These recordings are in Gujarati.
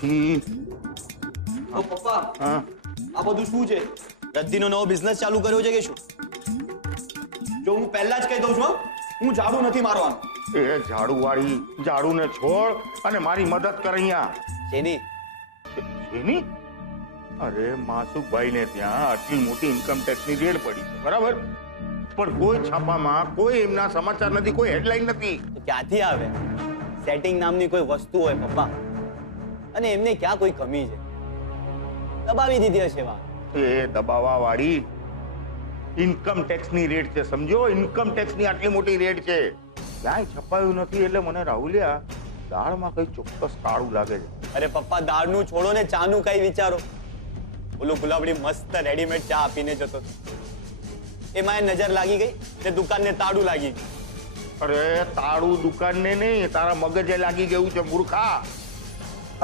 તો પપ્પા હા આ બધું શું છે? રદ્દીનો નવો બિઝનેસ ચાલુ કર્યો છે કે શું? જો હું પહેલા જ કહી દઉં છું હો, હું ઝાડુ નથી મારવાનો. એ ઝાડુવાળી ઝાડુને છોડ અને મારી મદદ કર અહીંયા. જેની એની અરે માસુકભાઈને ત્યાં આટલી મોટી ઇન્કમ ટેક્સની રેડ પડી છે બરાબર, પણ કોઈ છાપામાં કોઈ એમના સમાચાર નથી, કોઈ હેડલાઈન નથી. તો ક્યાંથી આવે? સેટિંગ નામની કોઈ વસ્તુ હોય પપ્પા, અને એમને ક્યાં કોઈ કમી છે? દબાવી દીધી હશે વાત. એ દબાવા વાળી ઇન્કમ ટેક્સની રેડ છે, સમજો? ઇન્કમ ટેક્સની આટલી મોટી રેડ છે, ક્યાંય છપાયું નથી. એટલે મને રાહુલિયા દાળમાં કઈ ચોક્કસ કાળું લાગે છે. અરે પપ્પા, દાળનું છોડો ને ચાનું કઈ વિચારો. ઓલો ગુલાબડી મસ્ત રેડીમેડ ચા આપીને જતો હતો, એમાં એ નજર લાગી ગઈ ને દુકાનને તાળું લાગી ગયું. અરે તાળું દુકાનને નહીં, તારા મગજે લાગી ગયું છે મૂર્ખા.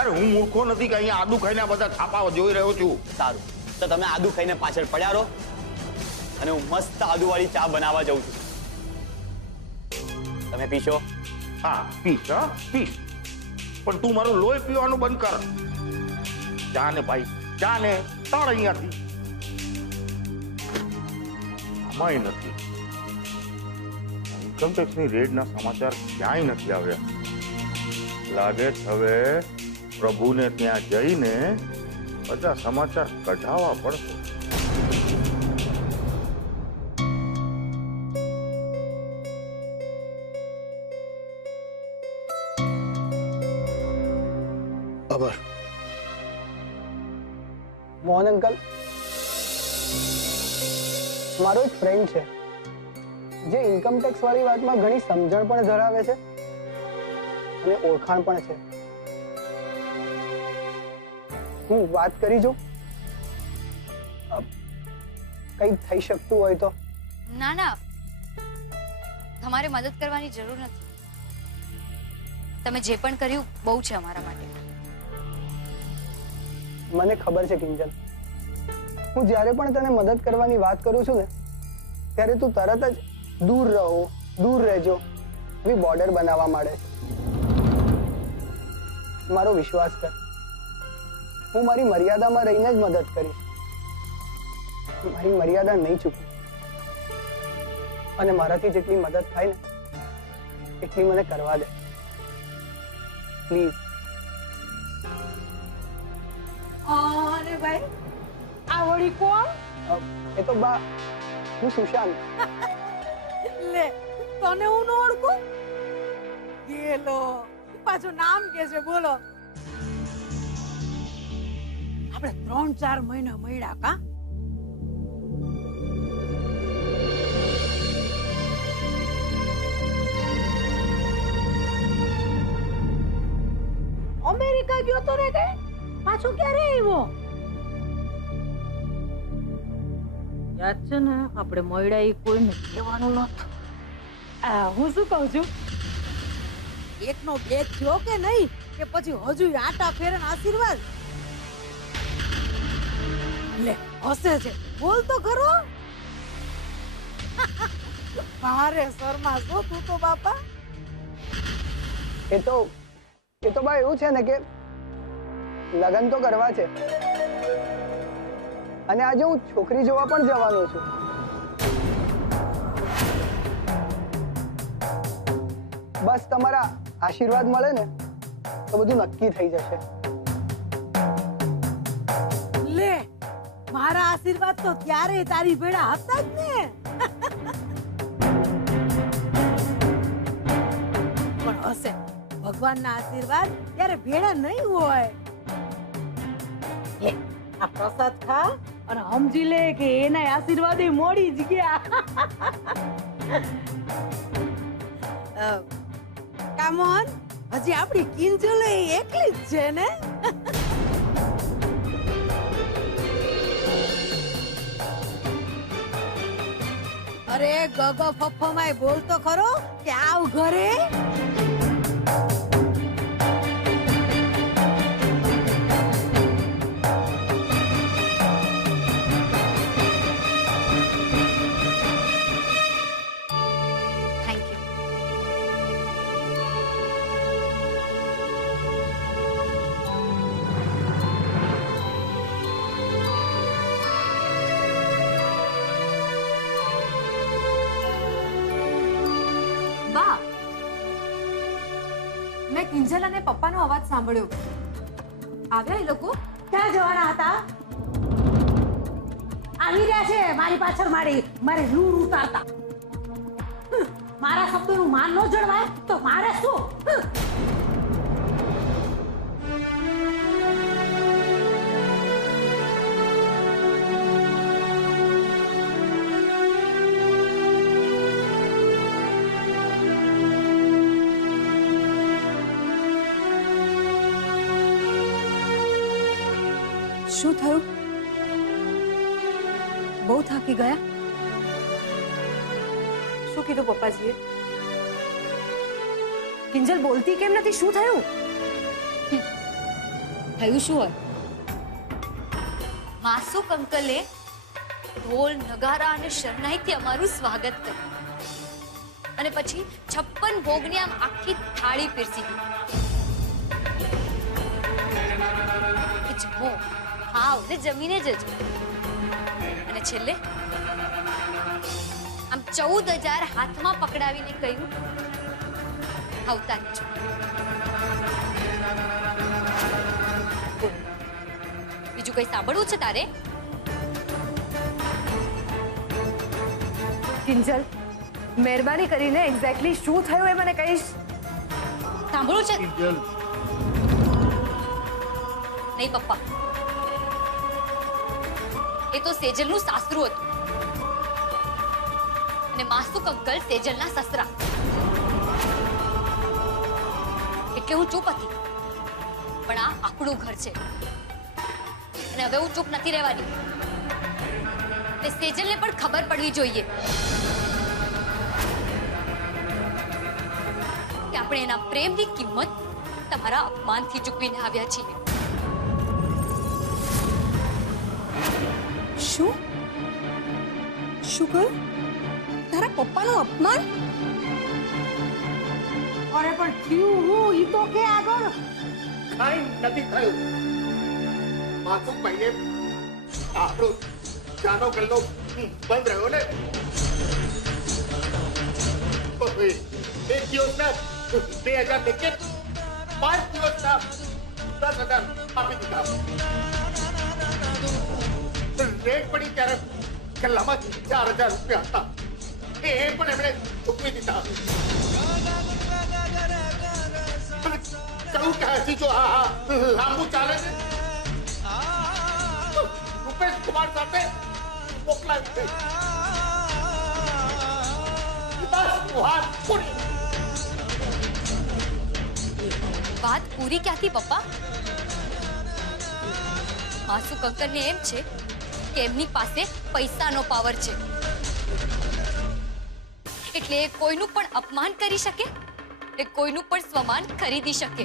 અરે હું મૂર્ખો નથી કે અહીંયા આદુ ખાઈને બધા છાપાઓ જોઈ રહ્યો છું. સારું, તો તમે આદુ ખાઈને પાછળ પડ્યા રહો, અને હું મસ્ત આદુવાળી ચા બનાવવા જાઉં છું. તમે પીશો? હા પીશ, હા પીશ, પણ તું મારું લોહી પીવાનું બંધ કર. જા ને ભાઈ, જા ને, તળ અહીંયાથી. આમાંય નથી. ઇન્કમ ટેક્સની રેડના સમાચાર ક્યાંય નથી આવ્યા. લાગે છે હવે પ્રભુને ત્યાં જઈને બધા સમાચાર કઢાવવા પડશે. ખબર મોહન અંકલ, મારો એક ફ્રેન્ડ છે જે ઇન્કમ ટેક્સ વાળી વાતમાં ઘણી સમજણ પણ ધરાવે છે અને ઓળખાણ પણ છે. હું વાત કરી જોઉં, કંઈક થઈ શકતું હોય તો. ના ના, તમારે મદદ કરવાની જરૂર નથી. તમે જે પણ કર્યું બહુ છે અમારા માટે. મને ખબર છે કિંજલ, હું જ્યારે પણ તને મદદ કરવાની વાત કરું છું ને, ત્યારે તું તરત જ દૂર રહો, દૂર રહેજો એવી બોર્ડર બનાવવા માંડે છે. મારો વિશ્વાસ કર, હું મારી મર્યાદામાં રહીને જ મદદ કરીશ. મારી મર્યાદા નહીં ચૂકું, અને મારાથી જેટલી મદદ થાય ને એટલી મને કરવા દે પ્લીઝ. અરે ભાઈ, આ વળી કોણ? એ તો બા, હું સુશાંત. લે, તને હું ન ઓળખું? ગેલો પાછું નામ કે છે, બોલો. આપણે 3-4 મહિના મળ્યા કા? અમેરિકા ગયો તો રે કઈ? પાછો ક્યારે આવ્યો? યાદ છે ને, આપણે મળ્યા એ કોઈને કહેવાનું નતું. હું શું કહું છું, એકનો બે થયો કે નહીં, કે પછી હજુ આટા ફેરે આશીર્વાદ? લે, હસે છે, બોલ તો ખરો. ભારે શર્મા છો તું તો બાપા. એ તો બા એવું છે ને કે લગ્ન તો કરવા છે, અને આજે હું છોકરી જોવા પણ જવાનો છું. બસ તમારા આશીર્વાદ મળે ને તો બધું નક્કી થઈ જશે. લે, મારા આશીર્વાદ તો ત્યારે તારી ભેળા હતા જ ને. પણ હશે, ભગવાનના આશીર્વાદ ત્યારે ભેળા નહીં હોય. લે, આ પ્રસાદ ખા અને સમજી લે કે એના આશીર્વાદ મોડી જ ગયા. કામોન, હજી આપણી કિંજલ એકલી જ છે ને? અરે ગગો ફફો માય બોલ તો ખરો કે આવ ઘરે. કિંજલ અને પપ્પાનો અવાજ સાંભળ્યો. આવ્યા એ લોકો? ક્યાં જવાના હતા? આવી રહ્યા છે મારી પાછળ મારે લૂર ઉતારતા. મારા શબ્દોનું માન ન જળવાય તો મારે શું? શું થયું? બહુ થાકી ગયા? શું કીધું પપ્પાજીએ? કિંજલ બોલતી કેમ નથી? શું થયું? થયું શું હોય? માસુક અંકલે ઢોલ નગારા અને શરણાઈથી અમારું સ્વાગત કર્યું અને પછી 56 ભોગની આમ આખી થાળી પીરસી દીધી. જમો, હાવ ને જમીને જજો. અને છેલ્લે આમ 14,000 હાથમાં પકડાવીને કહ્યું, આવતા રહેજો. બીજું કઈ સાંભળવું છે તારે? કિંજલ, મહેરબાની કરીને એક્ઝેક્ટલી શું થયું એ મને કહીશ? સાંભળવું છે? કિંજલ, નહીં પપ્પા, એ તો સેજલનું સાસરું હતું અને માસુક અંકલ સેજલના સસરા. એટલે હું ચૂપ હતી, પણ આ આપણું ઘર છે અને હવે હું ચૂપ નથી રહેવાની. તે સેજલને પણ ખબર પડવી જોઈએ કે આપણે એના પ્રેમની કિંમત તમારા અપમાનથી ચૂકવીને આવ્યા છીએ. શું શું કહ્યું? તારા પપ્પાનું અપમાન? અરે પણ થયું હું ઈ તો કે આગળ. કાંઈ નથી થયું. માસુકભાઈને આપણો ચાનો ગલ્લો બંધ રહ્યો ને. એક દિવસના 2,000 લેકે 5 દિવસના 10,000 આપી દીધા. રેટ પડી ત્યારે ગલ્લામાં 4,000 રૂપિયા હતા. એ પણ એમણે ચૂકવી દીધા. કહું કે હજી જો આ લાંબુ ચાલે છે રૂપેશ કુમાર સાથે મોકલાવી દે. બસ વાત પૂરી. વાત પૂરી ક્યાંથી પપ્પા? માસુક અંકલને એમ છે કે એમની પાસે પૈસાનો પાવર છે, એટલે એ કોઈનું પણ અપમાન કરી શકે, એ કોઈનું પણ સ્વમાન ખરીદી શકે.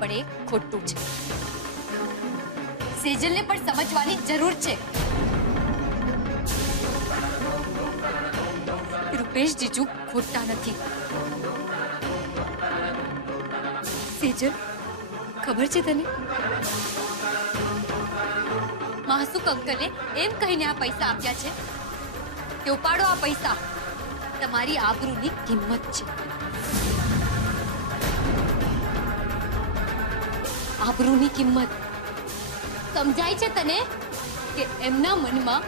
પણ એ ખોટું છે. સેજલને પણ સમજવાની જરૂર છે. રૂપેશ જીજુ ખોટા નથી. સેજલ, ખબર છે તને, માસુક અંકલે એમ કહીને આ પૈસા આપ્યા છે કે ઉપાડો આ પૈસા, તમારી આબરૂની કિંમત છે. આબરૂની કિંમત સમજાય છે તને કે એમના મનમાં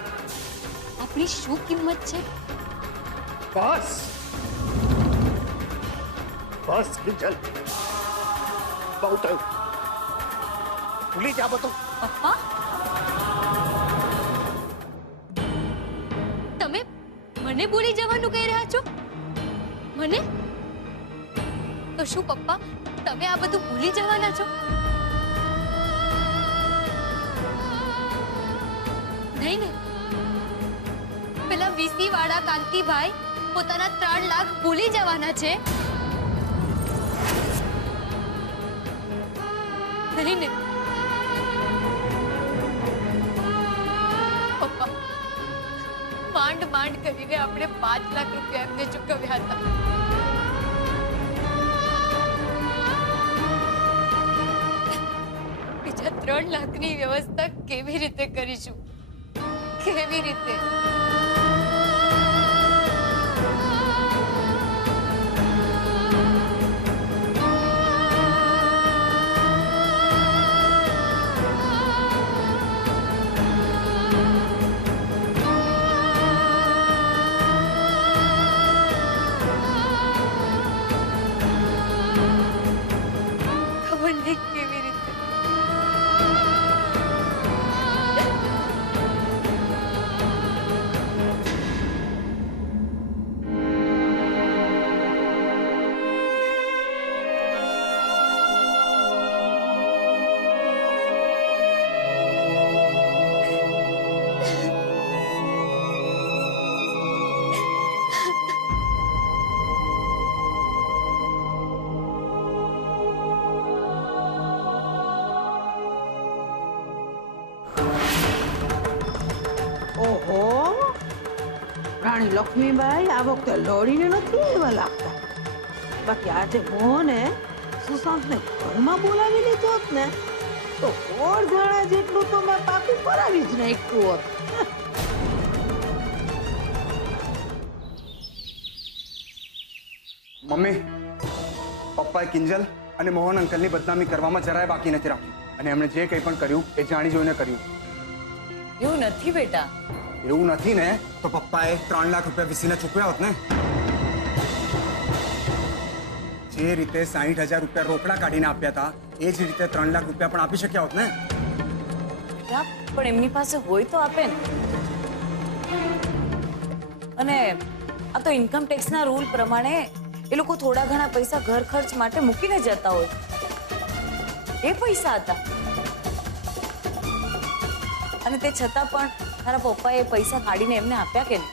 આપણી શું કિંમત છે? બસ બસ કિંજલ, બહુ થયું. ભૂલી જા બધું. પપ્પા, તમે મને ભૂલી જવાનું કહી રહ્યા છો? મને? તો શું પપ્પા, તમે આ બધું ભૂલી જવાના છો? નહીં ને? પેલા વીસી વાળા કાંતિભાઈ પોતાના 3 લાખ ભૂલી જવાના છે? નહીં ને? પપ્પા, માંડ માંડ કરીને આપણે 5 લાખ રૂપિયા એમને ચૂકવ્યા હતા. બીજા 3 લાખની વ્યવસ્થા કેવી રીતે કરીશું? કેવી રીતે? ઓહો, રાણી લક્ષ્મીબાઈ આ વખતે લડીને નથી એવા લાગતા. બાકી આજે મોહને સુશાંતને ઘરમાં બોલાવી લીધો હોત ને તો 4 જણા જેટલું તો મેં પાકું કરાવી જ નાખ્યું હોત. મમ્મી, પપ્પાએ કિંજલ અને મોહન અંકલની બદનામી કરવામાં જરાય બાકી નથી રાખ્યું. અને એમણે જે કંઈ પણ કર્યું એ જાણી જોઈને કર્યું. એવું નથી બેટા. એવું નથી ને તો પપ્પાએ 3 લાખ રૂપિયા વીસીને ચૂકવ્યા હોત ને. જે રીતે 60,000 રૂપિયા રોકડા કાઢીને આપ્યા હતા એ જ રીતે 3 લાખ રૂપિયા પણ આપી શક્યા હોત ને. બેટા પણ એમની પાસે હોય તો આપે ને. અને આ તો ઇન્કમ ટેક્સના રૂલ પ્રમાણે એ લોકો થોડા ઘણા પૈસા ઘર ખર્ચ માટે મૂકીને જતા હોય. એ પૈસા હતા અને તે છતાં પણ તારા પપ્પાએ એ પૈસા કાઢીને એમને આપ્યા કે નહીં?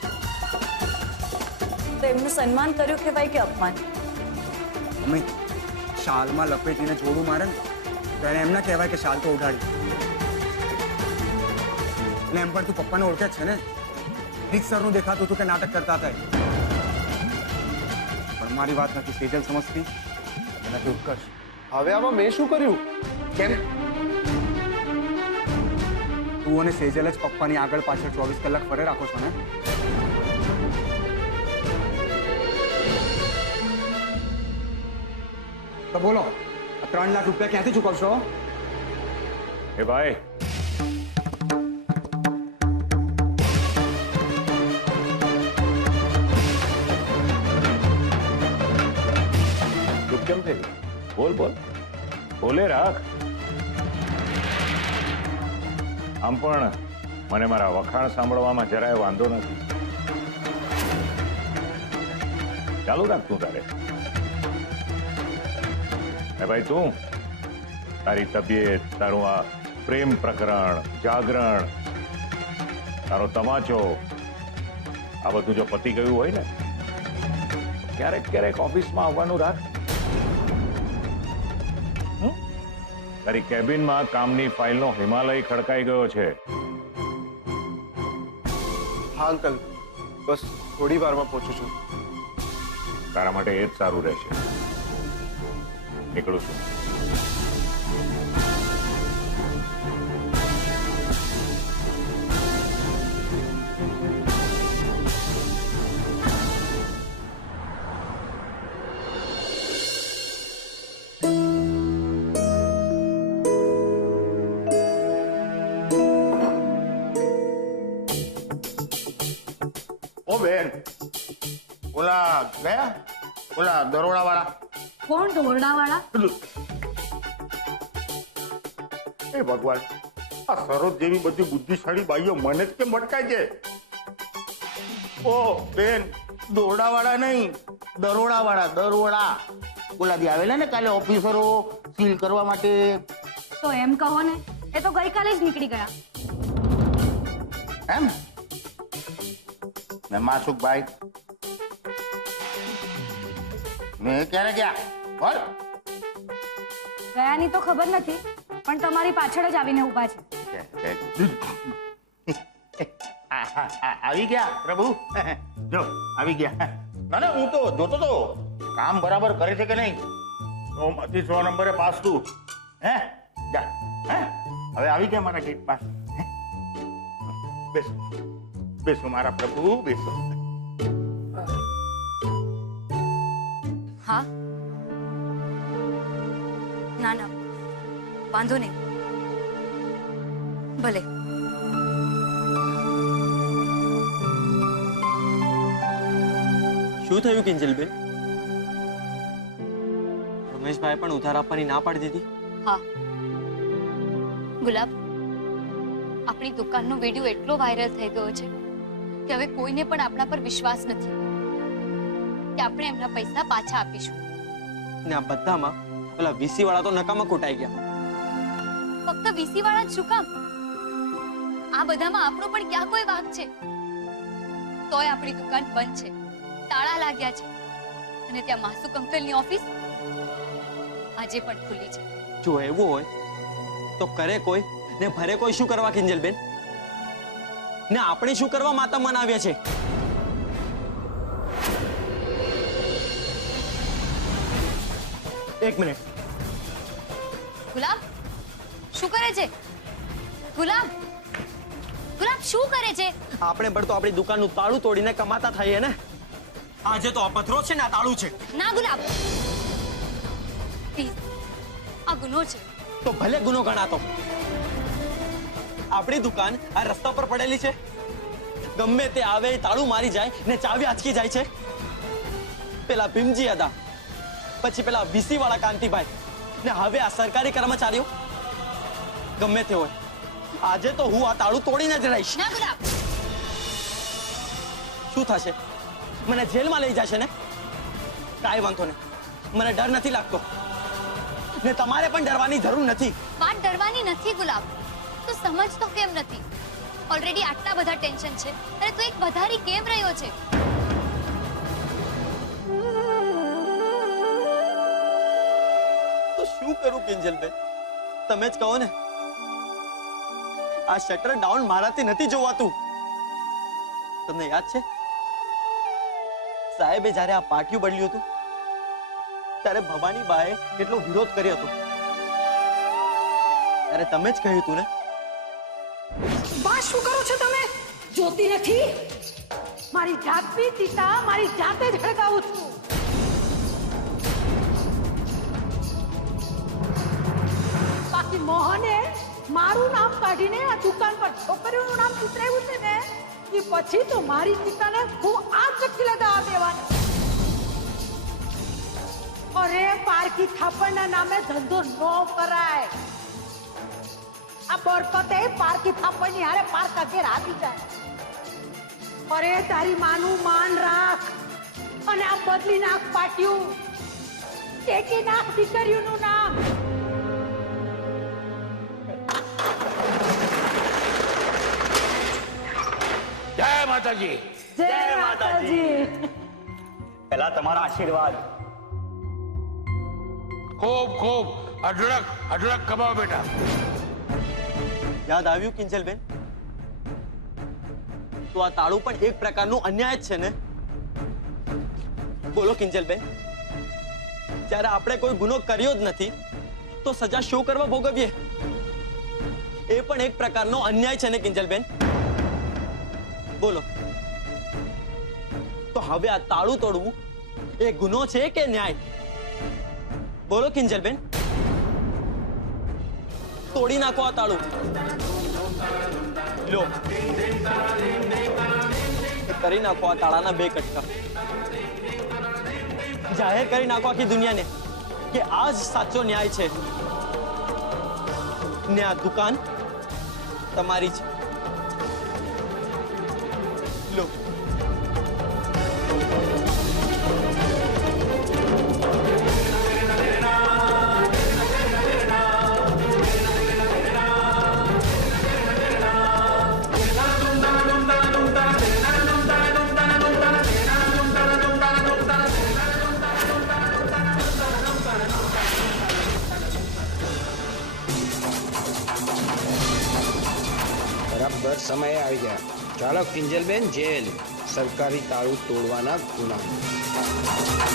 તો એમનું સન્માન કર્યું કહેવાય કે અપમાન? મમ્મી, શાલમાં લપેટીને જોડું મારે ને તો એને એમ ના કહેવાય કે શાલ તો ઉડાડી. અને એમ પણ તું પપ્પાને ઓળખે જ છે ને. રીતસરનું દેખાતું હતું કે નાટક કરતા હતા. પણ મારી વાત નથી સેજલ સમજતી, નથી ઉત્કર્ષ. હવે આમાં મેં શું કર્યું? કેમ? તું અને સેજલ જ પપ્પાની આગળ પાછળ 24 કલાક ફરે રાખો છો ને. તો બોલો, આ 3 લાખ રૂપિયા ક્યાંથી ચૂકવશો? એ ભાઈ, તું કેમ થઈ ગઈ? બોલ બોલ, બોલે રાખ. આમ પણ મને મારા વખાણ સાંભળવામાં જરાય વાંધો નથી. ચાલુ રાખ તું તારે. એ ભાઈ, તું તારી તબિયત, તારું આ પ્રેમ પ્રકરણ, જાગરણ, તારો તમાચો, આ બધું જો પતી ગયું હોય ને ક્યારેક ક્યારેક ઓફિસમાં આવવાનું રાખ. તારી કેબિનમાં કામની ફાઇલનો હિમાલય ખડકાઈ ગયો છે. હા અંકલ, બસ થોડી વારમાં પહોંચું છું. તારા માટે એ જ સારું રહેશે. નીકળું છું. ઓ બેન, ઓલા ગયા? ઓલા દરોડા વાળા? કોણ દોરડાવાળા? એ ભગવાન, આ સરોજ જેવી બધી બુદ્ધિશાળી બાઈઓ મને જ કેમ અટકાય છે? ઓ બેન, દોરડાવાળા નહીં, દરોડાવાળા. દરોડા ઓલા બી આવેલા ને કાલે ઓફિસરો સીલ કરવા માટે. તો એમ કહો ને, એ તો ગઈકાલે જ નીકળી ગયા. એમ ને માસુકભાઈ, મેં ક્યારે ગયા? બોલ. ગયાની તો ખબર નથી, પણ તમારી પાછળ જ આવીને ઊભા છે. આવી ગયા પ્રભુ, જો આવી ગયા. ના ના, હું તો જોતો તો કામ બરાબર કરે છે કે નહીં. 100 નંબરે પાસ તું. હે જા. હે હવે આવી ગયા મારા ગેટ પાસ. બેસો બેસો મારા પ્રભુ, બેસો. હા, ના ના, વાંધો નહીં, ભલે. શું થયું કિંજલબેન? રમેશભાઈ પણ ઉધાર આપવાની ના પાડી દીધી? હા ગુલાબ, આપણી દુકાનનો વિડીયો એટલો વાયરલ થઈ ગયો છે કે હવે કોઈને પણ આપણા પર વિશ્વાસ નથી કે આપણે એમના પૈસા પાછા આપીશું. ને આ બધામાં પેલા વીસી વાળા તો નકામા કૂટાઈ ગયા. ફક્ત વીસી વાળા જ શું કામ? આ બધામાં આપણો પણ ક્યાં કોઈ વાંક છે? તોય આપણી દુકાન બંધ છે, તાળા લાગ્યા છે, અને ત્યાં માસુક અંકલની ઓફિસ આજે પણ ખુલ્લી છે. જો એવું હોય તો કરે કોઈ ને ભરે કોઈ શું કરવા કિંજલબેન? ને આપણે શું કરવા માતા મનાવ્યા છે? એક મિનિટ. ગુલાબ શું કરે છે? ગુલાબ ગુલાબ શું કરે છે? આપણે પણ તો આપણી દુકાનનું તાળું તોડીને કમાતા થઈએ ને. આજે તો આ પથરો છે ને આ તાળું છે. ના ગુલાબ પ્લીઝ, આ ગુનો છે. તો ભલે ગુનો ગણાતો. આપણી દુકાન આ રસ્તા પર પડેલી છે. ગમે તે આવે એ તાળું મારી જાય ને ચાવી આંચકી જાય છે. પેલા ભીમજી હતા, પછી પેલા વીસી વાળા કાંતિભાઈ, ને હવે આ સરકારી કર્મચારીઓ. ગમે તે હોય, આજે તો હું આ તાળું તોડીને જ રહીશ. ના ગુલાબ. શું થશે? મને જેલમાં લઈ જશે ને? કાંઈ વાંધો નહીં, મને ડર નથી લાગતો ને તમારે પણ ડરવાની જરૂર નથી. વાત ડરવાની નથી ગુલાબ, તું સમજતો કેમ નથી? ઓલરેડી આટલા બધા ટેન્શન છે અને તું એક વધારી કેમ રહ્યો છે? તો શું કરું કિંજલબેન, તમે જ કહો ને. આ શટર ડાઉન મારાથી નથી જોવાતું. તમને યાદ છે સાહેબે જ્યારે આ પાટિયું બદલ્યું હતું ત્યારે ભવાની બાએ કેટલો વિરોધ કર્યો હતો. ત્યારે તમે જ કહ્યું હતું ને. બા શું કરો છો તમે? જોતી નથી? મારી જાતની ચિતા મારી જાતે જ હળગાવું છું. બાકી મોહને મારું નામ કાઢીને આ દુકાન પર છોકરીઓનું નામ ચિતરાવ્યું છે ને, એ પછી તો મારી ચિતાને હું આગ નથી લગાવવા દેવાની. અરે પારકી થાપણના નામે ધંધો ન કરાય. આ બરકતે પારકી થાપણની હારે પારકા ઘેર આવી જાય. અરે તારી માનું માન રાખ અને આ બદલી નાખ પાટિયું. ટેકી નાખ દીકરીઓનું નામ. જય માતાજી. જય માતાજી. પહેલા તમારા આશીર્વાદ. ખૂબ ખૂબ અઢળક અઢળક કમાઓ બેટા. યાદ આવ્યું કિંજલબેન? તો આ તાળું પણ એક પ્રકારનું અન્યાય જ છે ને? બોલો કિંજલબેન, જ્યારે આપણે કોઈ ગુનો કર્યો જ નથી તો સજા શું કરવા ભોગવીએ? એ પણ એક પ્રકારનો અન્યાય છે ને કિંજલબેન? બોલો, તો હવે આ તાળું તોડવું એ ગુનો છે કે ન્યાય? બોલો કિંજલબેન, તોડી નાખો આ તાળું. લો, કરી નાખો આ તાળાના 2 કટકા. જાહેર કરી નાખો આખી દુનિયાને કે આ જ સાચો ન્યાય છે ને આ દુકાન તમારી છે. લો. બરાબર સમયે આવી ગયા. ચાલો કિંજલબેન જેલ, સરકારી તાળું તોડવાના ગુનામાં.